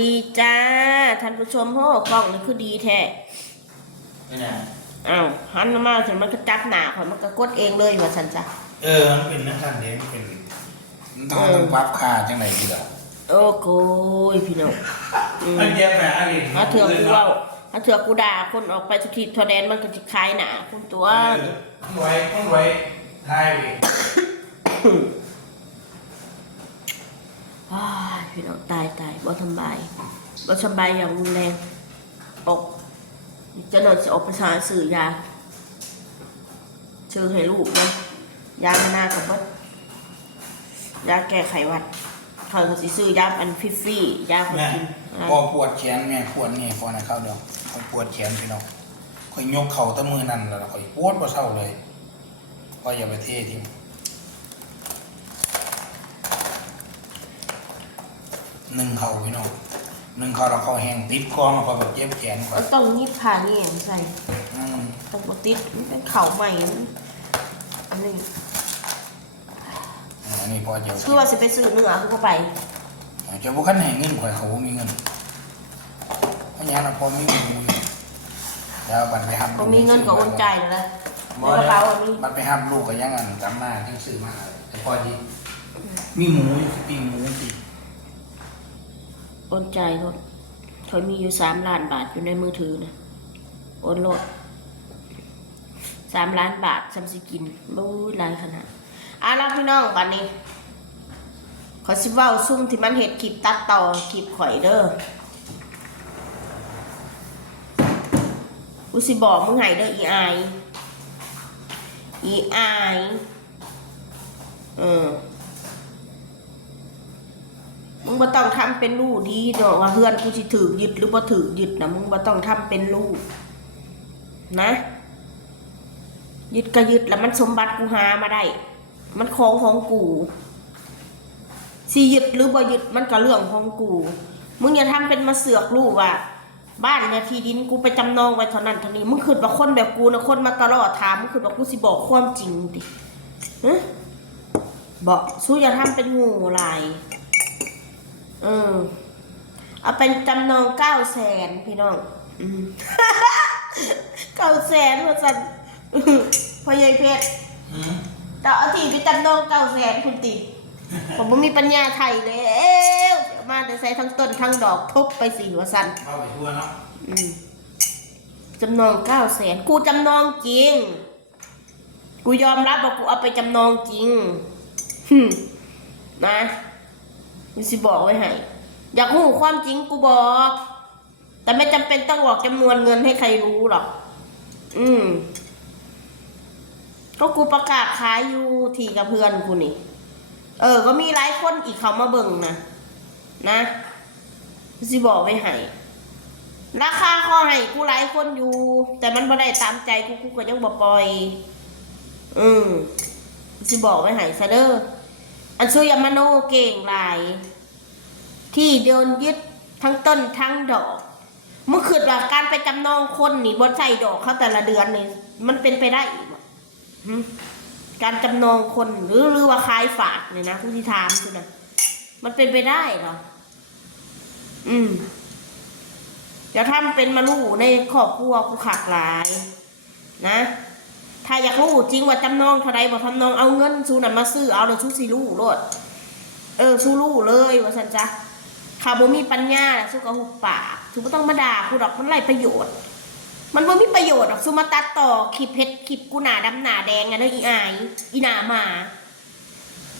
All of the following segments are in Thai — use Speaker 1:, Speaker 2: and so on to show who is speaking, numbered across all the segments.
Speaker 1: ดีจ้าท่านผู้ชมโหกล้องนี่คือดีแท้
Speaker 2: ไม่น่า
Speaker 1: อ้าวหันมาถึงมันก็จับหนาข่อยมันก็กดเองเลยว่าฉันจ้ะ
Speaker 2: เออมันเป็นนักการเด้มันเป็น
Speaker 3: มันต้องต้องปรับค่าจังไรดีล่ะ
Speaker 1: โอ้โกยพี่น้องอืม
Speaker 2: มันเย็บแบบอะไร
Speaker 1: ถ้าเถื่อกูเว่าถ้าเถื่อกูด่าคนออกไปทุกทีทอแดนมันก็จะคลายหนาคุณตัว
Speaker 2: ต้องไว้ต้องไว้ทายไป
Speaker 1: อ้าย พี่น้องตายตายบ่สำบายบ่สำบายอย่างรุนแรงออกจะหน่อยจะออกภาษาสื่อยาเชิญให้ลูกนะยามานากับว่ายาแก้ไขหวัดเขาก็สิซื้อยาอันฟิฟฟี่ยาคนกินนะ
Speaker 3: พอปวดแขนแม่ปวดนี่พอนะเข้าเดียวคอยปวดแขนพี่น้องคอยยกเข่าแตะมือนั่นแล้วคอยปวดบ่เศร้าเลยว่าอย่าไปเททิ้ง หนึ่งเข่าพี่น้องหนึ่งเข่าเราเข่าแห้งติดคอมาคอยแบบเย็บแขนคอ
Speaker 1: ก็
Speaker 3: ย
Speaker 1: ต้องยิบผ่านี่อย่างใส่
Speaker 3: อืม
Speaker 1: ต้องบติดมันเป็นเข่าใหม่ อันนี้
Speaker 3: อันนี้พอเดี๋ยว
Speaker 1: คือว่าสิไปซื้อเนื้อคือก็ไป
Speaker 3: เจ้าบุคันให้เงินข่อยเขาบ่มีเงินเพราะงั้นเราพอมีเงินอยู่แล้วบัตรไปหับ
Speaker 1: ก็มีเงินก็โอนจ่ายนั่นแหละในกระเป๋าอันนี้
Speaker 3: บัตรไปหับลูกก็ยังอันจำมาที่ซื้อมาแต่พอดีมีหมูอยู่ปีหมูสิ
Speaker 1: โอนใจ่ายรถเขามีอยู่สามล้านบาทอยู่ในมือถือนะโอนรถสามล้านบาทซัมสิกินบู้ยลายขนาดอะแล้วพี่น้องบัดนี้ ขอสิเว้าซุ่มที่มันเห็ดคลิปตัดต่อคลิปข่อยเด้อกูสิบอกมึงไงเด้ออีออีไอเออ มึงบ่ต้องทำเป็นลูกดีเนาะว่าเพื่อนกูสิถือยึดหรือบ่ถือยึดนะมึงบ่ต้องทำเป็นลูกนะ ยึดก็ยึดแล้วมันสมบัติกูหามาได้ มันของของกูสิยึดหรือบ่ยึดมันก็เรื่องของกู มึงอย่าทำเป็นมาเสือกลูกว่าบ้านเนี่ยที่ดินกูไปจำนองไว้เท่านั้นเท่านี้มึงคิดว่าคนแบบกูนะคนมาตลอดถามมึงคิดว่ากูสิบอกความจริงดิฮะบอกสู้อย่าทำเป็นงูลาย เออเอาเป็นจำนองเก้าแสนพี่น้องอืมเก้าแสนว่าสันพ่อใหญ่เพชร
Speaker 2: อืม
Speaker 1: จะเอาที่ไปจำนองเก้าแสนคุณติผมบ่มีปัญญาไทยเลยเอ้วเดี๋ยวมาแต่ใส่ทั้งต้นทั้งดอกทุบไปสี่ว่าสัน
Speaker 2: เข้าไปทั่วเนาะ
Speaker 1: อืมจำนองเก้าแสนกูจำนองจริง กูยอมรับว่ากูเอาไปจำนองจริงหึนะ กูสิบอกไว้ให้อยากรู้ความจริงกูบอก แต่ไม่จำเป็นต้องบอกจำนวนเงินให้ใครรู้หรอก อืม ก็กูประกาศขายอยู่ทีกับเพื่อนกูนี่ เออ ก็มีหลายคนอีกเขามาเบิ่งนะ นะสิบอกไว้ให้ราคาข้อให้กูหลายคนอยู่ แต่มันบ่ได้ตามใจกูกูก็ยังบ่ปล่อย อืมสิบอกไว้ให้ซะเด้อ อันซุยามโนเก่งหลาย ที่โดนยึดทั้งต้นทั้งดอกมึงคิดว่าการไปจำนองคนนี่บ่ใส่ดอกเขาแต่ละเดือนนี่มันเป็นไปได้อีกการจำนองคนหรือหรือว่าขายฝากเนี่ยนะคุณที่ถามคือนะมันเป็นไปได้เหรออืมจะทำเป็นมาลูในครอบครัวกูขากหลาย นะ ถ้าอยากรู้จริงว่าจำนองเท่าไรบอกทำนองเอาเงินซูน่ะมาซื้อเอาเลยชูสิลู่โลดเออชูลู่เลยว่าสันจ้ะข้าบ่มีปัญญาน่ะสู้กับหุบปากทูบ่ต้องมาด่ากูดอกมันไรประโยชน์ มันบ่มีประโยชน์หรอกซูมาตัดต่อคลิปเพชรคลิปกูหนาดำหนาแดงอะเด้ออีอายอีหนาหมา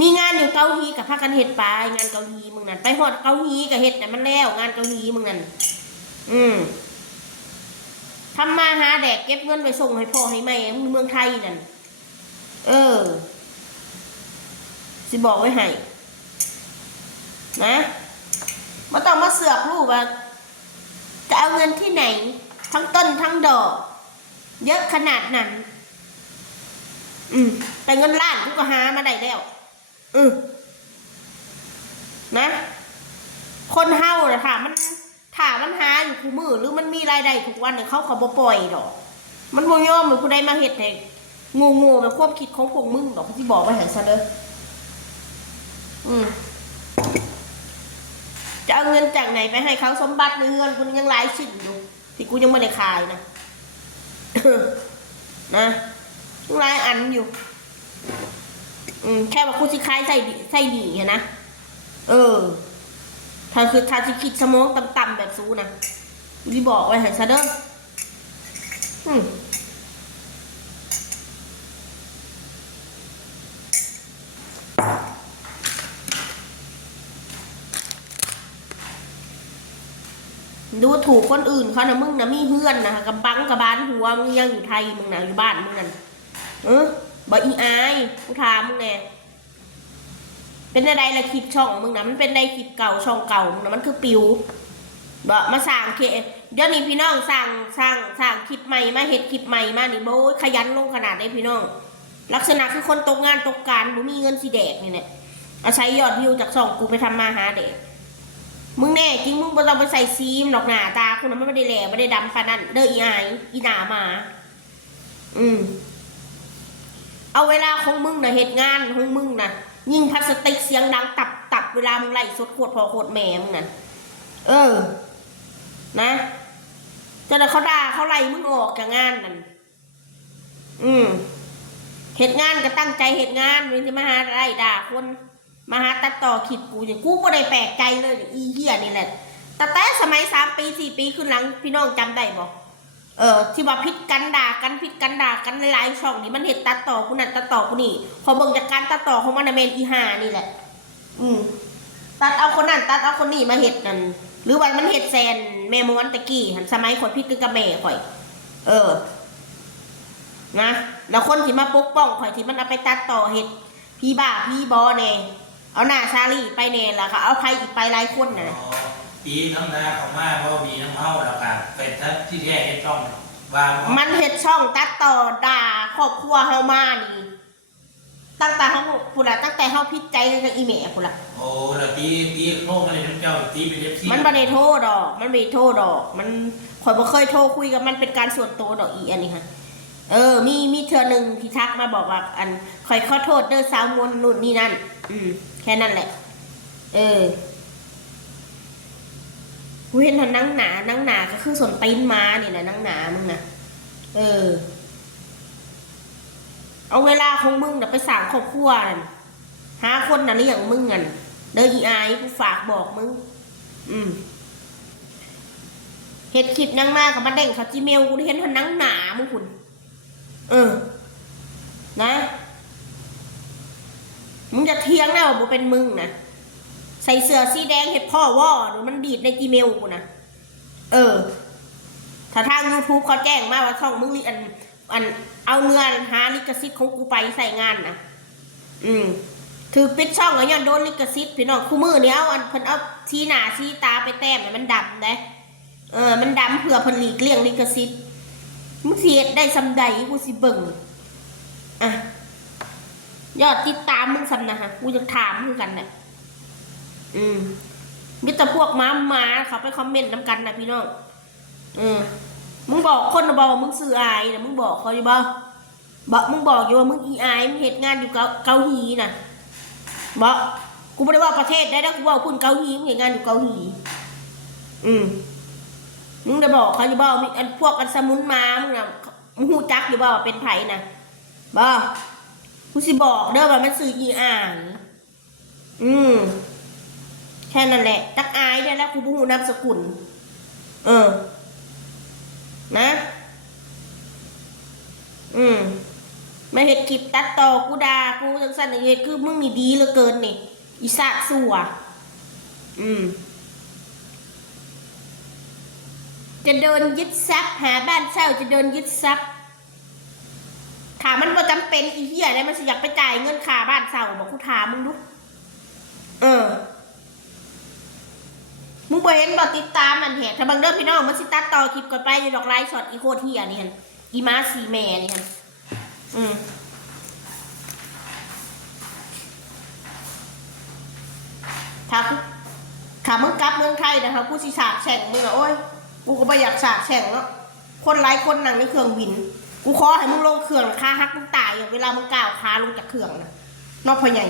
Speaker 1: มีงานอยู่เกาหลีกับพากันเฮ็ดไปงานเกาหลีมึงนั่นไปฮอดเกาหลีกับเฮ็ดน่ะมันแล้ว งานเกาหลีมึงนั่นอืม ทำมาหาแดกเก็บเงินไปส่งให้พ่อให้แม่มึงเมืองไทยนั่น เออ สิบอกไว้ให้ นะมาต้องมาเสือกลูกว่า จะเอาเงินที่ไหน ทั้งต้นทั้งดอก เยอะขนาดนั้น อืม แต่เงินล้านกูก็หามาได้แล้ว อืมนะ หรือมันมีรายได้ทุกวันเนี่ยเขาเขาบ่ปล่อยดอก มันบ่ยอมเหมือนผู้ใดมาเฮ็ดให้งูงูแบบความคิดของพวกมึงดอกที่บอกไว้ให้ซะเด้ออืมจะเอาเงินจากไหนไปให้เขาสมบัติในเงินกูยังหลายชิ้นอยู่ที่กูยังไม่ได้ขายนะนะยังหลายอันอยู่ อืมแค่ว่ากูสิขายใส่ใส่หนีนะเออถ้าคือถ้าสิคิดสมองต่ำๆแบบซูนะ กูสิบอกไว้ให้ซะเด้ออืมดูถูกคนอื่นเขานะมึงนะมีเพื่อนนะกับบังกับบานหัวมึงยังอยู่ไทยมึงนะอยู่บ้านมึงนั่นเออบ่อีอายกูถามมึงแน่เป็นอะไรละคลิปช่องมึงนะมันเป็นในคลิปเก่าช่องเก่ามึงนะมันคือปิว บ่มาสร้างเคเดี๋ยวนี้พี่น้องสร้างสร้างสร้างคลิปใหม่มาเฮ็ดคลิปใหม่มานี่โบยขยันลงขนาดได้พี่น้อง ลักษณะคือคนตกงานตกการบ่มีเงินสิแดกนี่แหละอาศัยยอดวิวจากช่องกูไปทำมาหาเด็กมึงแน่จริงมึงบ่ต้องไปใส่ซีมหรอกหนาตาคุณนั้นไม่ได้แหล่ไม่ได้ดำขนาดนั้นเด้ออีอายอีหนามา อืมเอาเวลาของมึงนะเหตุงานของมึงนะยิงพลาสติกเสียงดังตับตับเวลามึงไล่สดโคตรพอโคตรแม่มึงน่ะเออ นะจะได้เขาด่าเขาไล่มึงออกจากงานนั่นอืมเหตุงานก็ตั้งใจเหตุงานม่ใช่มาหาไล่ด่าคนมาหาตัดต่อคลิปกูเนี่ยกูก็ได้แปลกใจเลยอีเหี้ยนี่แหละแต่แต่สมัยสามปีสี่ปีขึ้นหลังพี่น้องจำได้บอกเออที่ว่าพิษกันด่ากันพิษกันด่ากันหลายช่องนี่มันเห็นตัดต่อกูนั่นตัดต่อกูนี่พอเบิ่งจากการตัดต่อของมันนะเมนอีห่านี่แหละ อืมตัดเอาคนนั้นตัดเอาคนนี้มาเห็ดนั่นหรือว่ามันเห็ดแซน แม่ม้วนตะกี้หันสมัยข่อยพิษกับแม่ข่อย เออ นะ แล้วคนที่มาปกป้องข่อยที่มันเอาไปตัดต่อเห็ดพี่บ้าพี่บอเน่เอาหน้าชาลีไปเน่ละค่ะ เอาไพอีกไปหลายคนน่ะ
Speaker 2: ปีน้ำหน้าเขามาเพราะว่ามีน้ำเมาแล้วกันเป็นทัที่แท้ให้ต้องวาง
Speaker 1: มันเห็ดช่องตัดต่อด่าครอบครัวเฮามานี่ ตั้งแต่เฮาพูดละตั้งแต่เฮาพิดใจกับอีเมลพูดละ
Speaker 2: โอ้แล้วตีตีโลกอะไรทั้งเจ้าตีเป็นเอฟซี
Speaker 1: มันบ่ได้โทษดอก มันบ่ได้โทษดอก มันข่อยบ่เคยโทรคุยกับมันเป็นการส่วนตัวดอกอีอันนี้ค่ะเออ มีมีเธอหนึ่งที่ทักมาบอกว่าอันข่อยขอโทษเด้อสาวมวลนุ่นนี่นั่น อืม แค่นั้นแหละ เออกูเห็นทันนังหนานังหนาก็คือส่วนตีนม้านี่นะนังหนามึงนะเออ เอาเวลาของมึงน่ะไปสร้างครอบครัวนั่นหาคนน่ะเลี้ยงมึงกันเด้ออีอายกูฝากบอกมึง อืมเห็ดคลิปนังหน้ากับมันเด้งเขาจีเมลกูเห็นทันนั่งหนามึงคุณ เออ นะ มึงจะเทียงแนะว่าบ่เป็นมึงนะใส่เสื้อสีแดงเห็ดพ่อว่อหรือมันดีดในจีเมลกูนะ เออ ถ้าทาง YouTube เขาแจ้งมาว่าช่องมึงนี่อัน อันเอาเนื้อหาลิขสิทธิ์ของกูไปใส่งานนะอืมถือปิดช่องแล้ย้อนโดนลิขสิทธิ์พี่น้องคู่มือเนี่เอาอันเพิ่นเอาชี้หน้าชี้ตาไปแต้มมันดำนะเออ มันดำเพื่อเพิ่นหลีกเลี่ยงลิขสิทธิ์มึงสิเฮ็ดได้ซำใดกูสิเบิ่งอะยอดติดตามมึงซำนะฮะกูจะถามคือกันน่ะอืมมีแต่พวกม้ามาเขาไปคอมเมนต์นำกันนะพี่น้องเออ มึงบอกคนนะบอกมึงซื้ออายนะมึงบอกเขาอยู่บ่บอกมึงบอกอยู่ว่ามึงอีอายมึงเหตุงานอยู่เกาเกาหลีน่ะบอกกูไม่ได้ว่าประเทศได้นะกูว่าคุณเกาหลีมึงเหตุงานอยู่เกาหลีอืมมึงได้บอกเขาอยู่บ่มีอันพวกอันสมุนมามึงน่ะมึงหูจักอยู่บ่เป็นไผ่น่ะบ่กูสิบอกเด้อว่ามันซื้ออีอายอืมแค่นั้นแหละ ตักอายได้แล้วกูบ่ฮู้นามสกุล เออ นะ อืมมาเห็ดคลิปตัดต่อกูด่ากูจังสันอย่างเงี้ยคือมึงนี่ดีเหลือเกินนี่อีสะสัวอืม จะโดนยึดทรัพย์หาบ้านเช่าจะโดนยึดทรัพย์ถามมันว่าจำเป็นอีเหี้ยอะไรมันสิอยากไปจ่ายเงินค่าบ้านเช่าบอกกูถามมึงดู เออ งบ่เห็นบ่ติดตามมันแหะถ้าบางเด้อพี่น้องมันสิตัดต่อคลิปก่อนไปในดอกไลฟ์ช็อตอีโคเฮียนี่ฮันอีมาสีแม่นี่ฮันอืมถ้าถ้ามึงกลับเมืองไทยนะคะกูสิสาบแช่งมึงอะโอ้ยกูก็ไม่อยากสาบแช่งแล้วคนหลายคนนั่งในเครื่องบิน กูขอให้มึงลงเครื่องคาฮักมึงตายอะเวลามึงก้าวขาลงจากเครื่องนะนอกพอใหญ่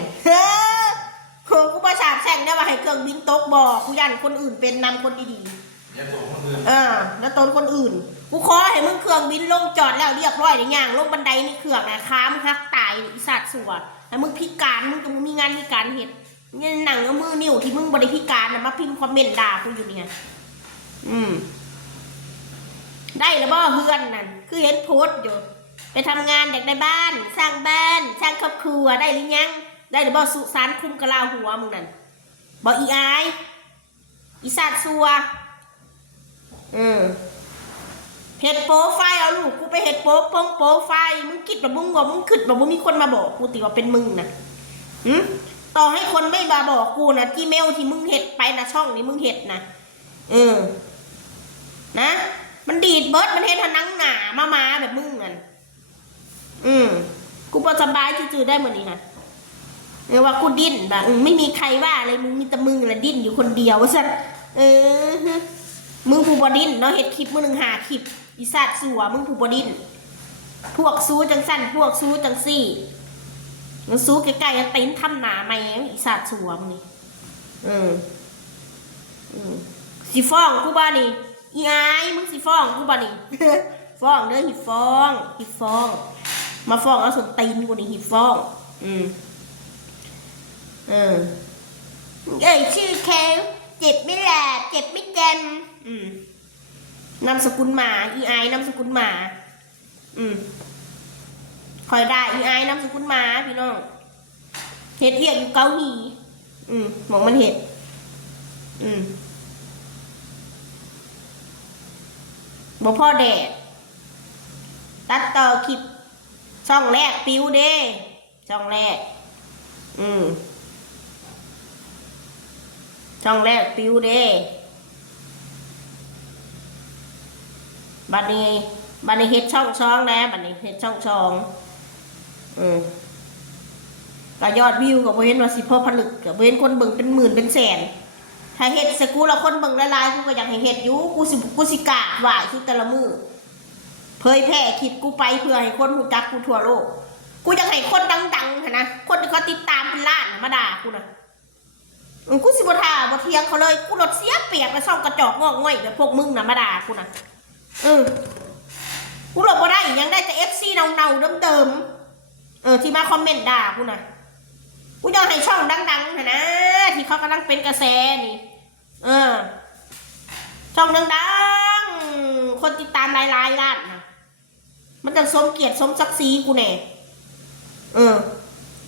Speaker 1: เฮ้อเคือกูประสาทแช่งได้ว่าให้เครื่องบินตกบ่กูยันคนอื่นเป็นนำคนดี
Speaker 2: อย่าส่งคนอื่น
Speaker 1: ๆเออแล้วตนคนอื่น กูขอให้มึงเครื่องบินลงจอดแล้วเรียบร้อยในย่างลงบันไดนี่เครื่องนะค้ามงฮักตายอีสัตว์สัวให้มึงพิการมึงก็มึงมีงานมีการเห็ดเนี่ยหนังเอามือนิ้วที่มึงบริพิการนะมาพิมพ์คอมเมนต์ด่ากูอยู่เนี่ยอืม ได้แล้วบ่เพื่อนนั่นคือเห็นโพสต์อยู่ ไปทำงานอยากได้บ้าน สร้างบ้าน สร้างครอบครัวได้หรือยัง ได้หรือบ่สุสานคุมกะลาหัวมึงนั่นบ่อีอายอีสัตว์สัวอืมเฮ็ดโปรไฟล์เอาลูกกูไปเฮ็ดโปรโปงโปรไฟล์มึงคิดว่ามึงว่ามึงคิดว่ามึงมีคนมาบอกกูติว่าเป็นมึงนะหืมต่อให้คนไม่มาบอกกูนะจีเมลที่มึงเฮ็ดไปนะช่องนี้มึงเฮ็ดนะเออนะ มันดีดเบิร์ดมันเฮ็ดทนังหนามามาแบบมึงนั่นอืมกูพอสบายจืดๆได้เหมดนี่ค่ะ เออว่ากูดิ้นแบบไม่มีใครว่าเลยมึงมีแต่มึงแหละดิ้นอยู่คนเดียวว่าสันเออฮึมึงผู้บอดิ้นเนาะเฮ็ดคลิปมึงหนึ่งหาคลิปอีสัตว์สัวมึงผู้บอดิ้นพวกซูจังสั้นพวกซูจังซี่มึงซูใกล้ๆจะตีนทำหนาแมงอีสัตว์สัวมึงนี่เออสิฟ้องกูบ้านี่อีไอ้มึงสิฟ้องกูบ่นี่ฟ้องเด้อหิฟ้องหิฟ้อง มาฟ้องเอาสนตีนกูนี่หิฟ้อง อืม เออเอ้ยชื่อแคลเจ็บไม่แหลกเจ็บไม่แกมอืมนามสกุลหมาอีไอนามสกุลหมา อืมคอยได้อีไอนามสกุลหมาพี่น้องเห็ดเรียกอยู่เกาหลีอืมหมองมันเห็ด อืมบ่พ่อแดดตัดต่อคลิปช่องแรกปิ้วเด้ช่องแรก อืม ช่องแรกปิวเด้บัดนี้บัดนี้เฮ็ดช่องช่องแล้วบัดนี้เฮ็ดช่องช่องอืมก็ยอดวิวก็บ่เห็นว่าสิพ่อผลึกก็บ่เห็นคนเบิ่งเป็นหมื่นเป็นแสน ถ้าเฮ็ดสกูละคนเบิ่งหลายๆกูก็อยากให้เฮ็ดอยู่กูสิกูสิกาบไหว้คือแต่ละมือเผยแพร่คลิปกูไปเพื่อให้คนรู้จักกูทั่วโลก กูอยากให้คนดังๆนะคนที่เขาติดตามเป็นล้านมาด่ากูนะ อืมกูสิบ่ท่าบ่เถียงเขาเลยกูรถเสียเปียบไปซ่อมกระจอกงอกง่อยแบบพวกมึงน่ะมาด่ากูนะเออกูหลบบ่ได้ยังได้แต่ FC เน่าๆเดิมๆเออที่มาคอมเมนต์ด่ากูนะกูอยากให้ช่องดังๆนะนะที่เขากำลังเป็นกระแสนี่ เออ ช่องดังๆคนติดตามหลายๆล้านนะมันจะสมเกียรติสมศักดิ์ศรีกูแน่เออ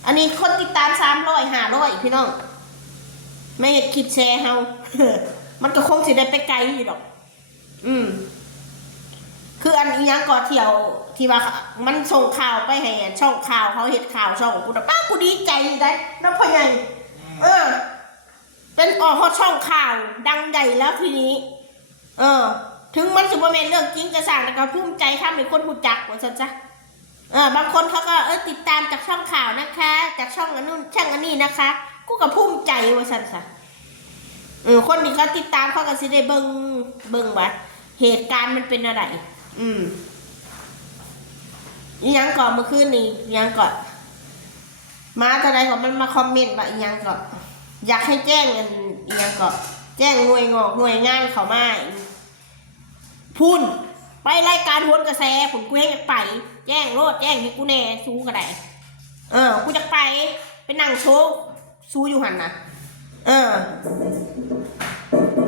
Speaker 1: อันนี้คนติดตามสามร้อยห้าร้อยพี่น้อง ไม่เห็นคลิปแชร์เฮา มันก็คงสิได้ไปไกลอยู่ดอก อืม คืออันอีหยังก่อเที่ยว ที่ว่า มันส่งข่าวไปให้ช่องข่าวเขาเห็ดข่าวช่องกูนะป้ากูดีใจได้น้องพ่อใหญ่เออ เป็นออกเขาช่องข่าวดังใหญ่แล้วทีนี้ เออ ถึงมันสุบเมนเรื่องจริงกระสั่งแต่ก็ภูมิใจทำเป็นคนหูจักว่าซะจ้ะเออบางคนเขาก็เออติดตามจากช่องข่าวนะคะ จากช่องอันนู้นช่างอันนี้นะคะ กูก็ภูมิใจว่าสันซะเออคนที่เขาติดตามเขาก็สิได้เบิงเบิงว่าเหตุการณ์มันเป็นอะไรอืมอีหยังก่อนเมื่อคืนนี้อีหยังก่อนมาเท่าไรของมันมาคอมเมนต์ว่าอีหยังก่อนอยากให้แจ้งอันอีหยังก่อนแจ้งหน่วยงอกหน่วยงานเขามาพุ่นไปรายการโหนกระแสผมกูให้ไป แจ้งโลดแจ้งให้กูแน่สู้ก็ได้เออกูจะไปไปนั่งโชว์ สู้อยู่หันนะเออ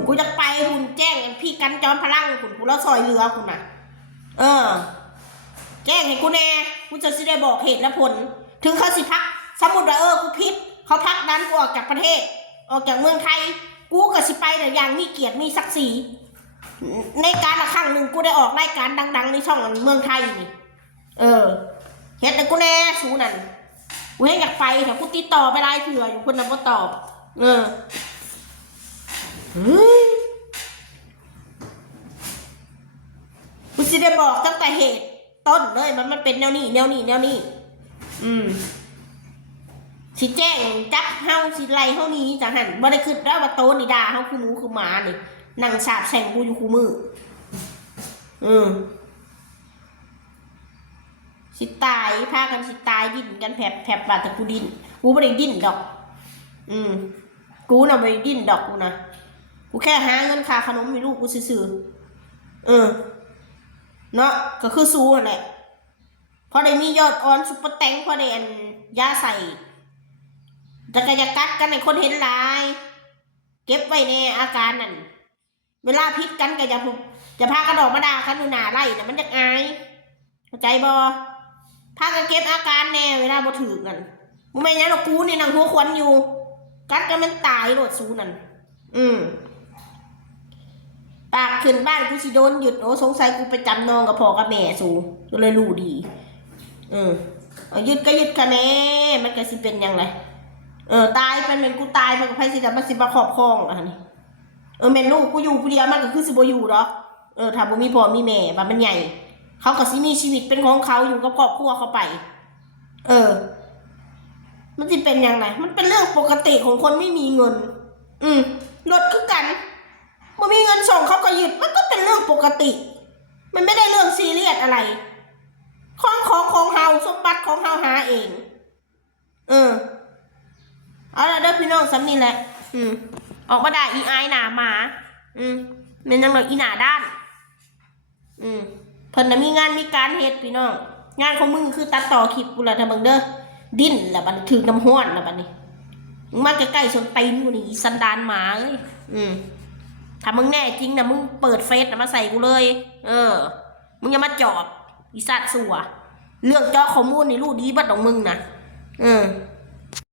Speaker 1: กูจะไปคุณแจ้งพี่กันจอมพลังคุณกูแล้วซอยเรือคุณน่ะ เออ แจ้งให้กูแน่กูจะสิได้บอกเหตุและผล ถึงเขาสิพัก สมมติว่าเออกูพิษเขาพักนั้นกูออกจากประเทศ ออกจากเมืองไทย กูก็สิไปแต่อย่างมีเกียรติมีศักดิ์ศรีในการละครั้งหนึ่งกูได้ออกรายการดัง ๆ ในช่องเมืองไทยนี่เออเฮ็ดแต่กูแน่สูนั่น กูให้อยากไปแต่กูติดต่อไปหลายเถื่ออยู่คนนั้นบ่ตอบ เออเฮ้ยกูสิได้บอกตั้งแต่เหตุต้นเลยมันมันเป็นแนวนี้แนวนี้แนวนี้ อืมสิแจ้งจับเฮาสิไล่เฮานี้จังหันบ่ได้คิดแล้วว่าโตนี่ด่าเฮาคือหมูคือหมานี่นั่งสาบแช่งกูอยู่คู่มือ อืม สิตายพากันสิตายดิ้นกันแผลบแผลบบาดแต่กูดิ้นกูบ่ได้ดิ้นดอก อืมกูน่ะไปดิ้นดอกกูนะกูแค่หาเงินค่าขนมให้ลูกกูซื่อเออเนาะก็คือสู้นั่นแหละพอได้มียอดออนซุปเปอร์แตงพอได้อันยาใส่แต่ก็จะกัดกันในคนเห็นลาย เก็บไว้ในอาการนั่นเวลาพิษกันก็จะจะพากันออกมาดากันอยู่หนาไร่น่ะมันจะอายเข้าใจบ่ พากันเก็บอาการแน่เวลาบ่ถือกันมึงไม่นหยังหรอกกูนี่นางหัวควันอยู่ กัดกันมันตายโลดสูนั่น อืมปากขึ้นบ้านกูสิโดนหยุดโอ้สงสัยกูไปจำนองกับพ่อกับแม่สูก็เลยรู้ดี เออเอาหยุดก็หยุดค่ะแม่มันก็สิเป็นยังไงเออตายเป็นเป็นกูตายมันก็ไพ่สิจะมาสิมาขอบคองอะนี่เออแม่นลูกกูอยู่ผู้เดียวมันก็คือสิบ่อยู่ดอกเออถ้าบ่มีพ่อมีแม่บ้านมันใหญ่ เขาก็สิมีชีวิตเป็นของเขาอยู่กับครอบครัวเขาไป เออ มันจะเป็นยังไงมันเป็นเรื่องปกติของคนไม่มีเงิน อืมรถคือกันมันมีเงินส่งเขาก็หยุดมันก็เป็นเรื่องปกติ มันไม่ได้เรื่องซีเรียสอะไรของของของเฮาสมบัติของเฮาหาเอง เออเอาละเด้อพี่น้องสำนีแหละ อืม ออกมาได่าอีอหนาหมา อืมเป็นยังไงอีหนาด้าน อืม เพิ่นน่ะมีงานมีการเฮ็ดพี่น้อง งานของมึงคือตัดต่อคลิปกูละทำบังเด้อ ดิ้นล้วบัดนี้ถือน้ำห้อนล้วบัดนี้มึงมาใกล้ๆสนตีนกูนี่สันดานหมาเอ้ยอืมถ้ามึงแน่จริงนะมึงเปิดเฟซน่ะมาใส่กูเลย เออ มึงอย่ามาจอบอีสัตว์สัวเรื่องเจาข้อมูลนี่รู้ดีบัดของมึงนะเออ